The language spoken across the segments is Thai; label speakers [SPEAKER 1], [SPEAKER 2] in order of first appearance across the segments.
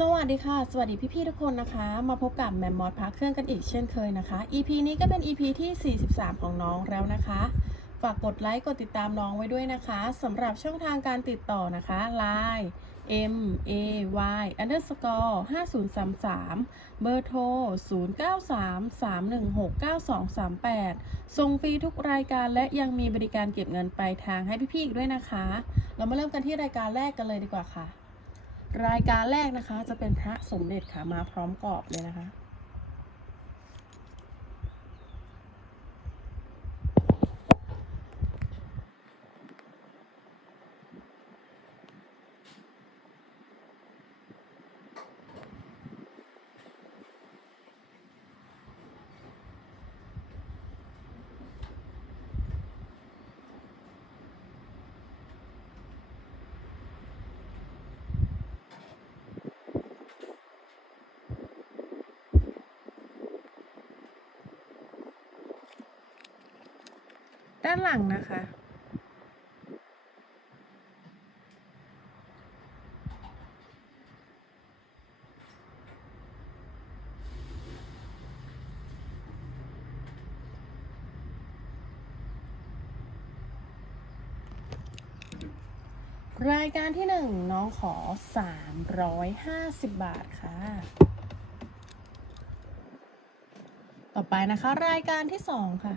[SPEAKER 1] สวัสดีค่ะ สวัสดีพี่ ๆ ทุกคนนะคะ มาพบกับแมมมอสพักเครื่องกันอีกเช่นเคยนะคะ EP นี้ก็เป็น EP ที่ 43 ของน้องแล้วนะคะ ฝากกดไลค์ กดติดตามน้องไว้ด้วยนะคะสำหรับช่องทางการติดต่อนะคะ Line M A Y underscore 5033 เบอร์โทร 0933169238 ส่งฟรีทุกรายการและยังมีบริการเก็บเงินปลายทางให้พี่ ๆ อีกด้วยนะคะ เรามาเริ่มกันที่รายการแรกกันเลยดีกว่าค่ะ รายการแรกนะคะจะเป็นพระสมเด็จค่ะมาพร้อมกรอบเลยนะคะ ด้านหลังนะคะ รายการที่หนึ่งน้องขอ 350 บาทค่ะ ต่อไปนะคะ รายการที่สองค่ะ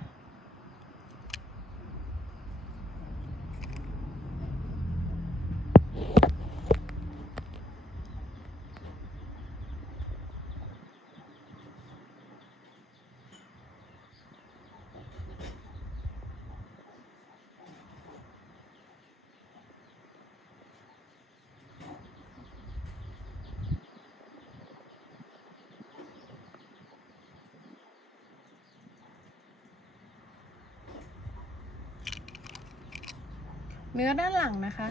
[SPEAKER 1] เนื้อด้านหลังนะคะ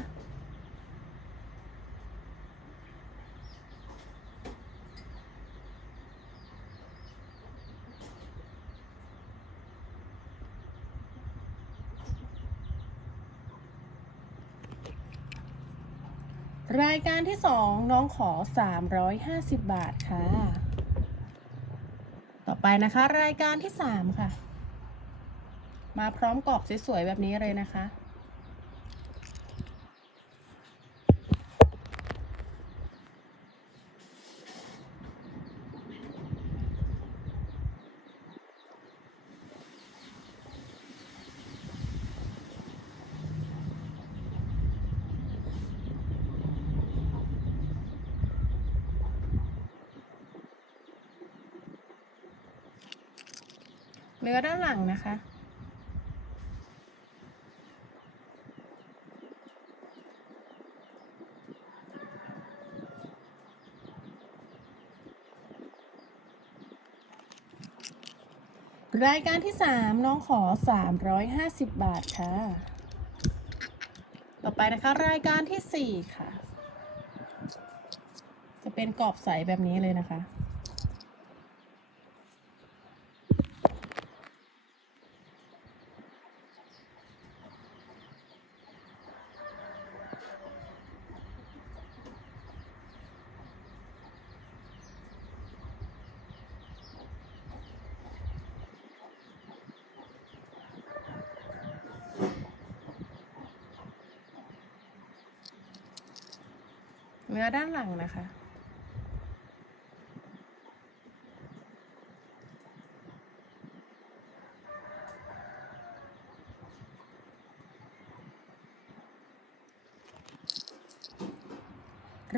[SPEAKER 1] รายการที่สองน้องขอ 350 บาทค่ะ ต่อไปนะคะ รายการที่สามค่ะ มาพร้อมกรอบสวยๆแบบนี้เลยนะคะ เนื้อด้านหลังนะคะ รายการที่สามน้องขอ 350 บาทค่ะ ต่อไปนะคะ รายการที่สี่ค่ะ จะเป็นกรอบใสแบบนี้เลยนะคะ เนื้อด้านหลังนะคะ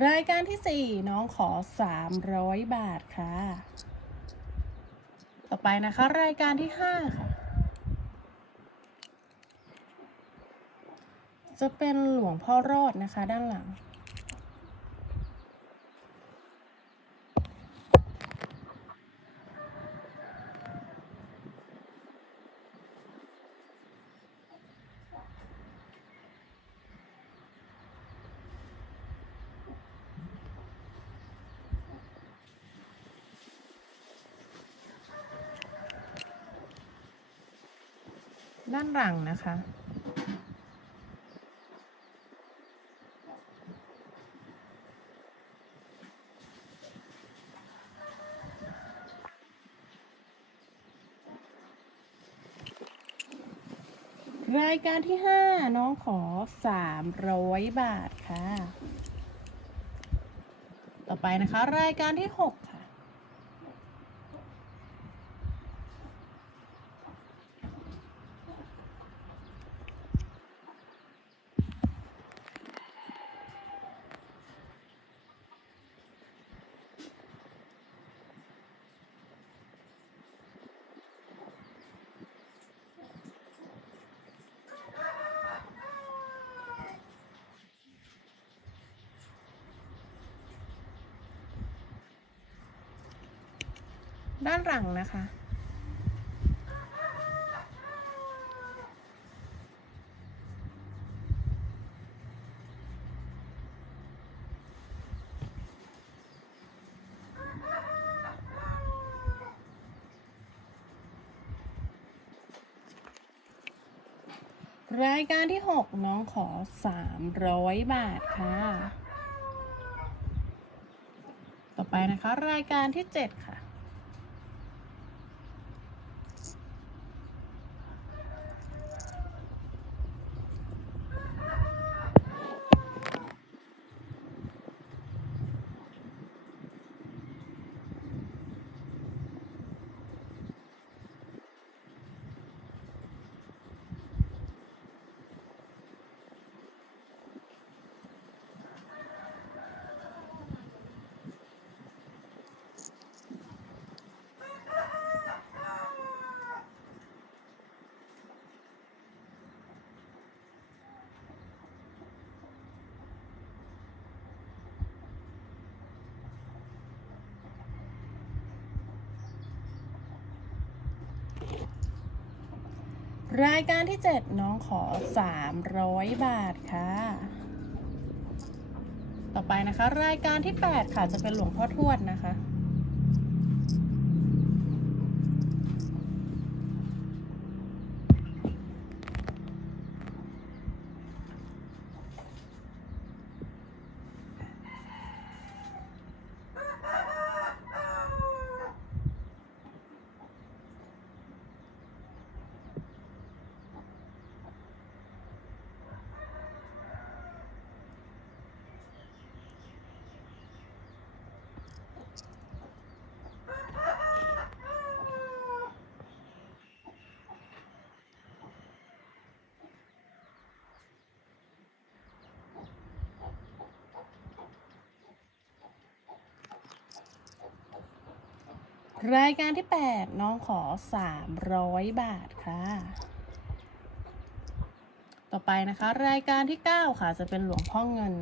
[SPEAKER 1] รายการที่สี่น้องขอ 300 บาทค่ะ ต่อไปนะคะ รายการที่ห้าค่ะ จะเป็นหลวงพ่อรอดนะคะด้านหลัง ด้านหลังนะคะ รายการที่ 5 น้องขอ 300 บาทค่ะ ต่อไปนะคะ รายการที่ 6 ด้านหลังนะคะ รายการที่ 6 น้องขอ 300 บาทค่ะ ต่อไปนะคะ รายการที่ 7 ค่ะ รายการที่ 7 น้องขอ 300 บาทค่ะ ต่อไปนะคะ รายการที่ 8 ค่ะจะเป็นหลวงพ่อทวดนะคะ รายการที่ 8 น้องขอ 300 บาทค่ะ ต่อไปนะคะ รายการที่ 9 ค่ะจะเป็นหลวงพ่อเงิน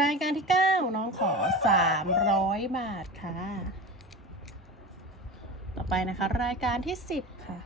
[SPEAKER 1] รายการที่ 9 น้องขอ 300 บาทค่ะ ต่อไปนะคะ รายการที่ 10 ค่ะ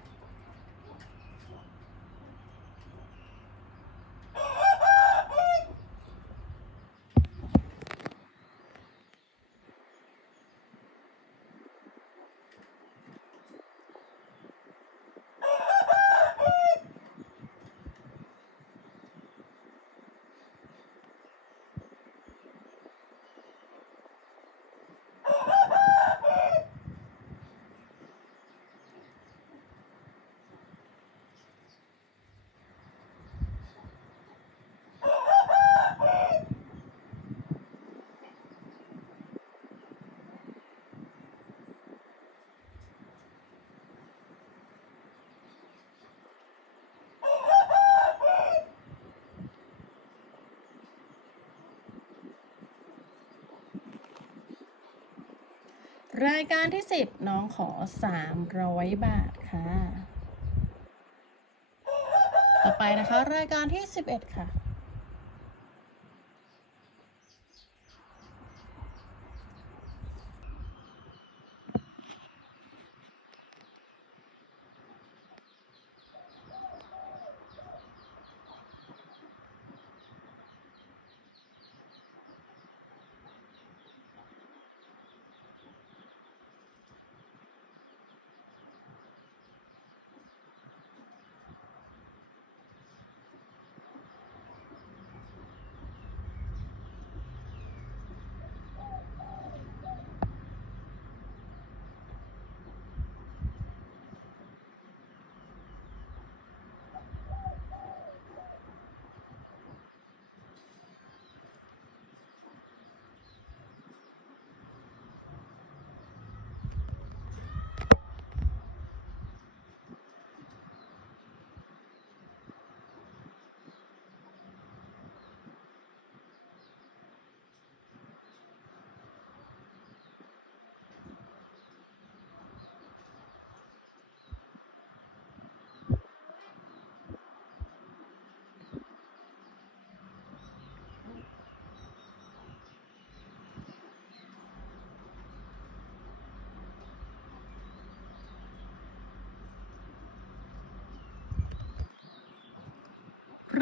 [SPEAKER 1] ร รายการที่สิบน้องขอสามร้อยบาทค่ะ ต่อไปนะคะ รายการที่สิบเอ็ดค่ะ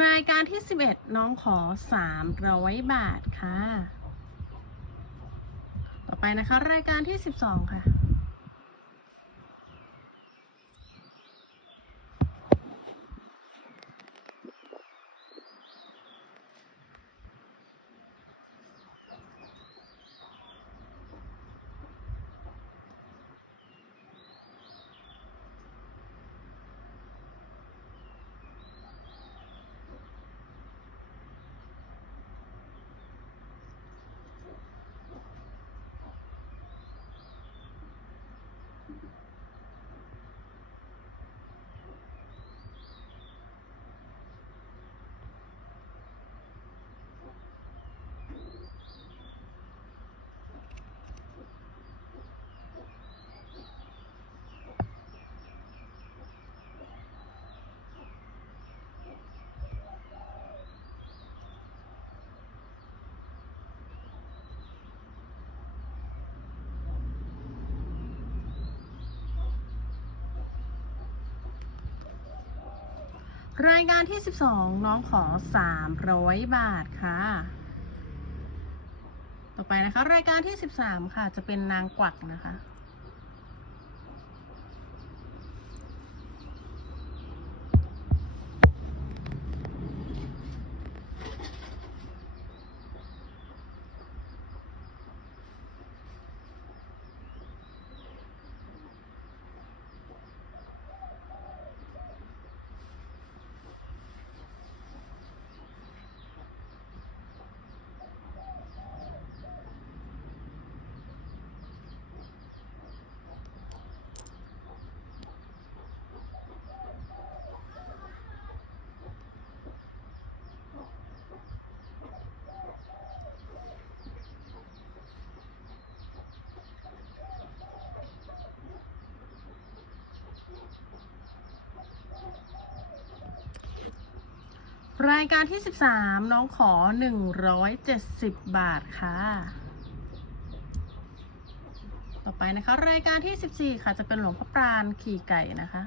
[SPEAKER 1] รายการที่ 11 น้องขอ 300 บาทค่ะ ต่อไปนะคะ รายการที่ 12 ค่ะ รายการที่ 12 น้องขอ 300 บาทค่ะ ต่อไปนะคะ รายการที่ 13 ค่ะ จะเป็นนางกวักนะคะ รายการที่ 13 น้องขอ 170 บาทค่ะ ต่อไปนะคะ รายการที่ 14 ค่ะ จะเป็นหลวงพ่อปราณขี่ไก่นะคะ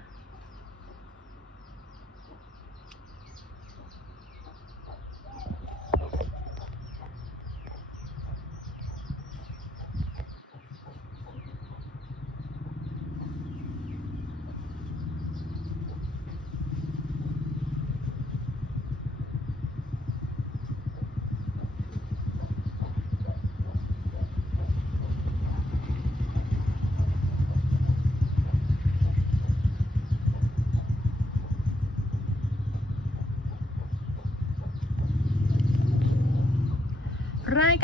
[SPEAKER 1] ราย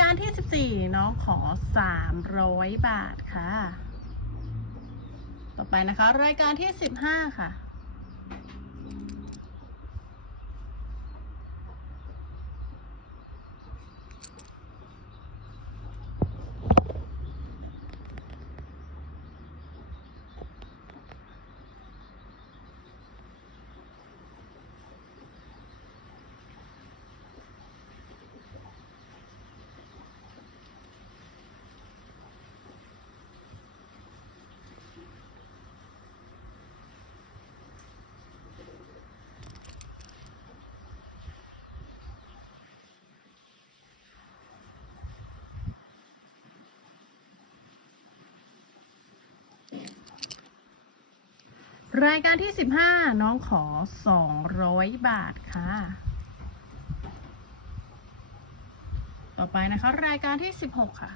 [SPEAKER 1] การที่14น้องขอ300บาทค่ะ ต่อไปนะคะ รายการที่15ค่ะ รายการที่สิบห้าน้องขอสองร้อยบาทค่ะ ต่อไปนะคะ รายการที่สิบหกค่ะ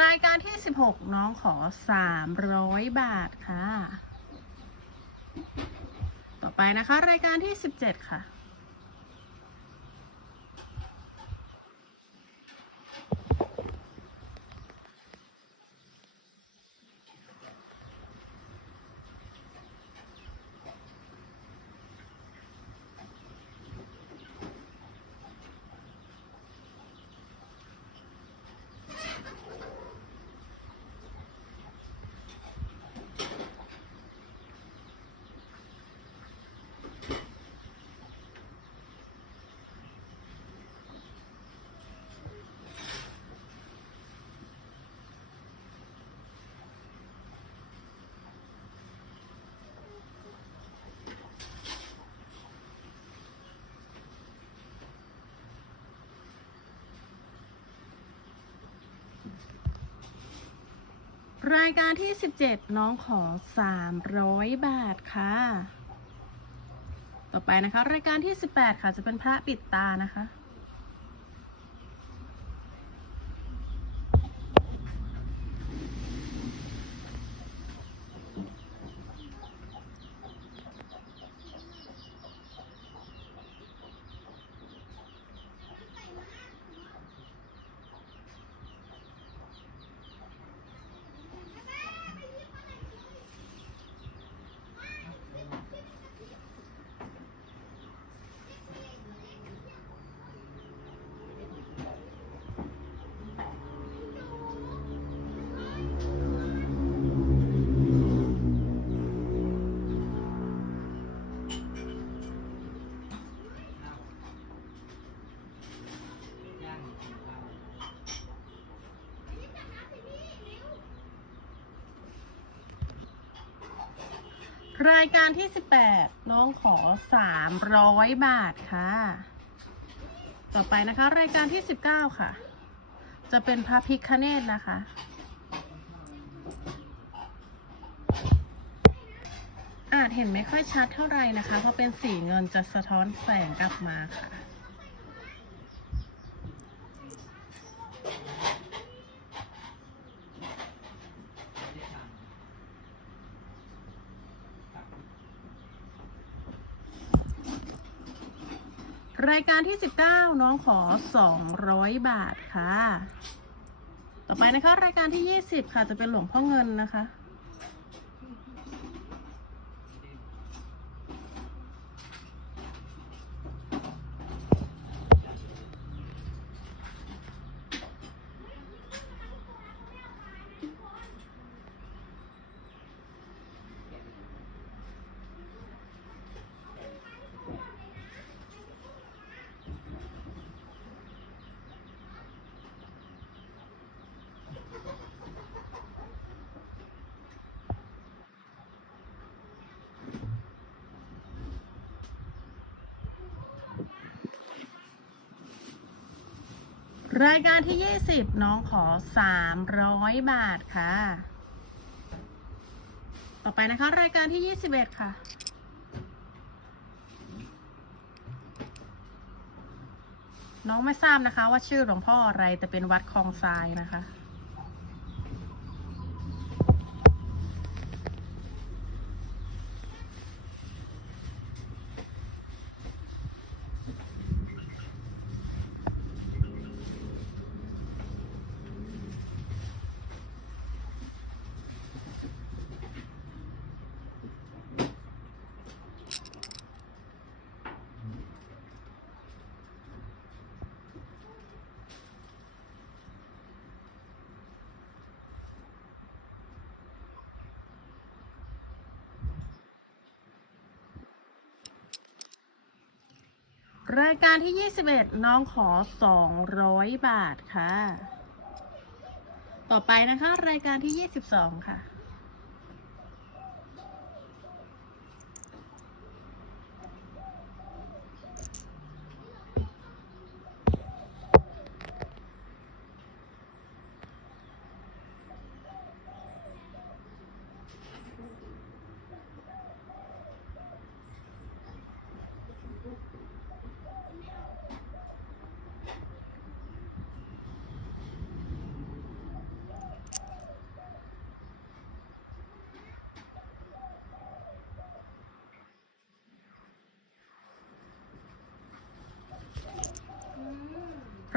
[SPEAKER 1] รายการที่ 16 น้องขอ 300 บาทค่ะ ต่อไปนะคะ รายการที่ 17 ค่ะ รายการที่ 17 น้องขอ 300 บาทค่ะ ต่อไปนะคะ รายการที่ 18 ค่ะ จะเป็นพระปิดตานะคะ รายการที่ 18 น้องขอ 300 บาทค่ะ ต่อไปนะคะ รายการที่ 19 ค่ะ จะเป็นพระพิคเนตนะคะ อาจเห็นไม่ค่อยชัดเท่าไหร่นะคะ เพราะเป็นสีเงินจะสะท้อนแสงกลับมาค่ะ การที่ 19 น้องขอ 200 บาทค่ะ ต่อไปนะคะ รายการที่ 20 ค่ะจะเป็นหลวงพ่อเงินนะคะ รายการที่ 20 น้องขอ 300 บาทค่ะ ต่อไปนะคะ รายการที่ 21 ค่ะ น้องไม่ทราบนะคะว่าชื่อหลวงพ่ออะไรแต่เป็นวัดคลองทรายนะคะ รายการที่ 21 น้องขอ 200 บาทค่ะ ต่อไปนะคะ รายการที่ 22 ค่ะ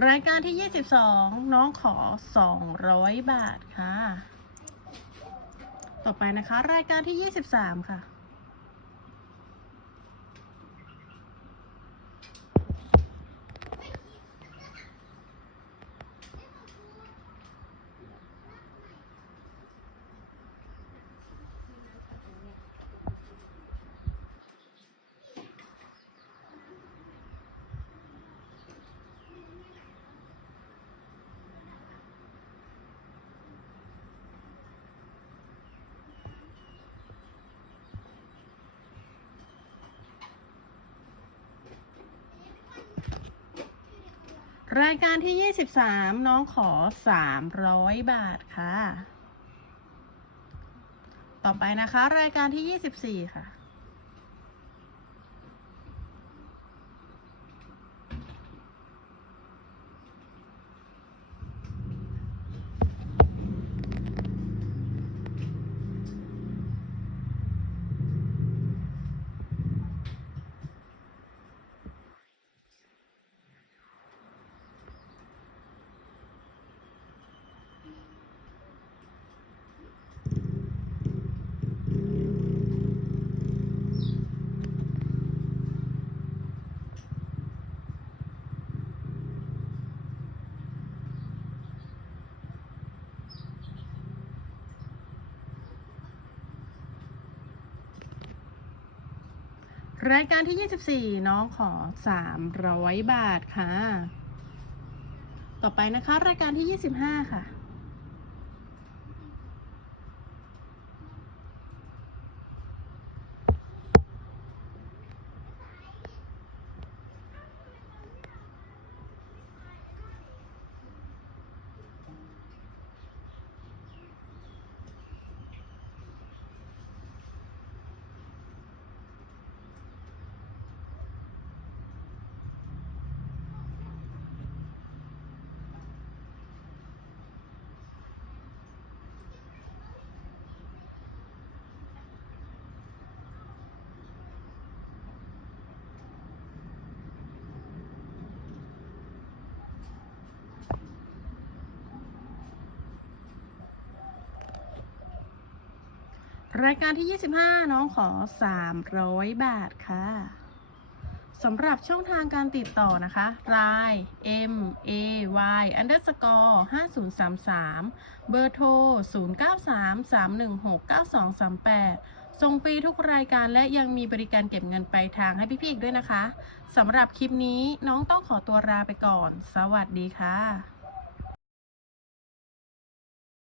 [SPEAKER 1] รายการที่ 22 น้องขอ 200 บาทค่ะ ต่อไปนะคะ รายการที่ 23 ค่ะ รายการที่ 23 น้องขอ 300 บาทค่ะ ต่อไปนะคะ รายการที่ 24 ค่ะ รายการที่ 24 น้องขอ 300 บาทค่ะ ต่อไปนะคะ รายการที่ 25 ค่ะ รายการที่ 25 น้องขอ 300 บาทค่ะสำหรับช่องทางการติดต่อนะคะ line m a y underscore 5033 เบอร์โทร 0933169238 ส่งฟรีทุกรายการและยังมีบริการเก็บเงินปลายทางให้พี่ๆอีกด้วยนะคะ สำหรับคลิปนี้น้องต้องขอตัวลาไปก่อน สวัสดีค่ะ